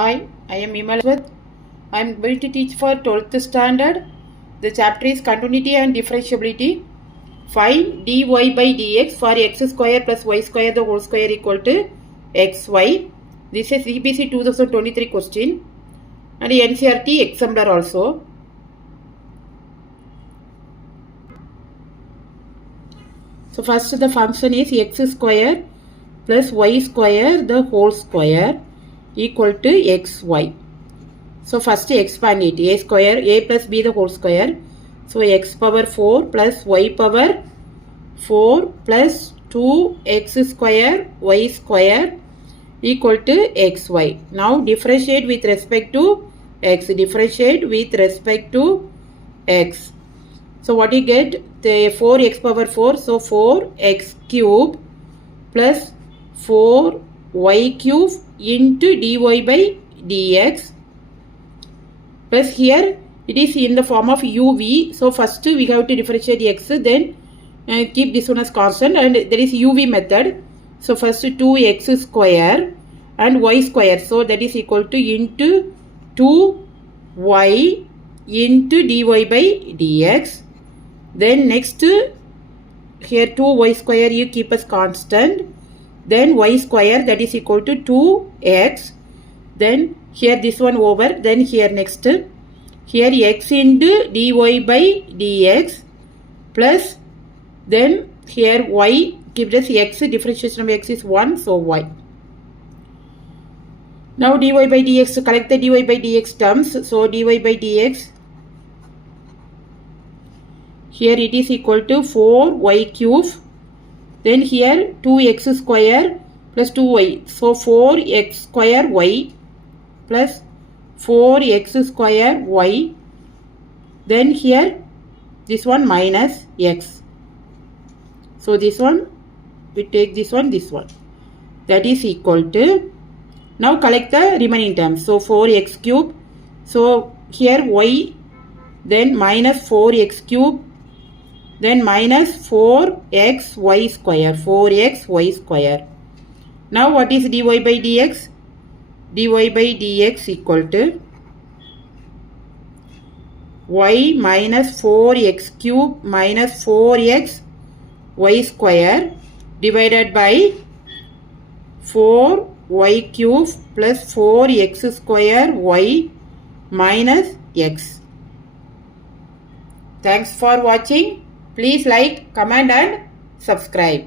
Hi, I am Imalwat. I am going to teach for 12th standard. The chapter is Continuity and Differentiability. Find dy by dx for x square plus y square the whole square equal to xy. This is CBC 2023 question and NCERT exemplar also. So first the function is x square plus y square the whole square equal to xy. So first expand it, a square, a plus b the whole square. So x power 4 plus y power 4 plus 2x square y square equal to xy. Now differentiate with respect to x. Differentiate with respect to x. So what you get? The 4x power 4. So 4x cube plus 4y cube into dy by dx. Plus here it is in the form of uv. So first we have to differentiate x, then keep this one as constant, and there is uv method. So first 2x square and y square. So that is equal to into 2y into dy by dx. Then next here 2y square you keep as constant. Then y square that is equal to 2x. Then here this one over. Then here next here x into dy by dx plus then here y keep as x, differentiation of x is 1, so y. Now dy by dx, collect the dy by dx terms. So dy by dx here it is equal to 4y cube. Then here 2x square plus 2y. So 4x square y plus 4x square y. Then here this one minus x. So this one we take this one. That is equal to, now collect the remaining terms. So 4x cube. So here y, then minus 4x cube, then minus 4xy square. 4xy square. Now what is dy by dx? Dy by dx equal to y minus 4x cube minus 4x y square divided by 4y cube plus 4x square y minus x. Thanks for watching. Please like, comment and subscribe.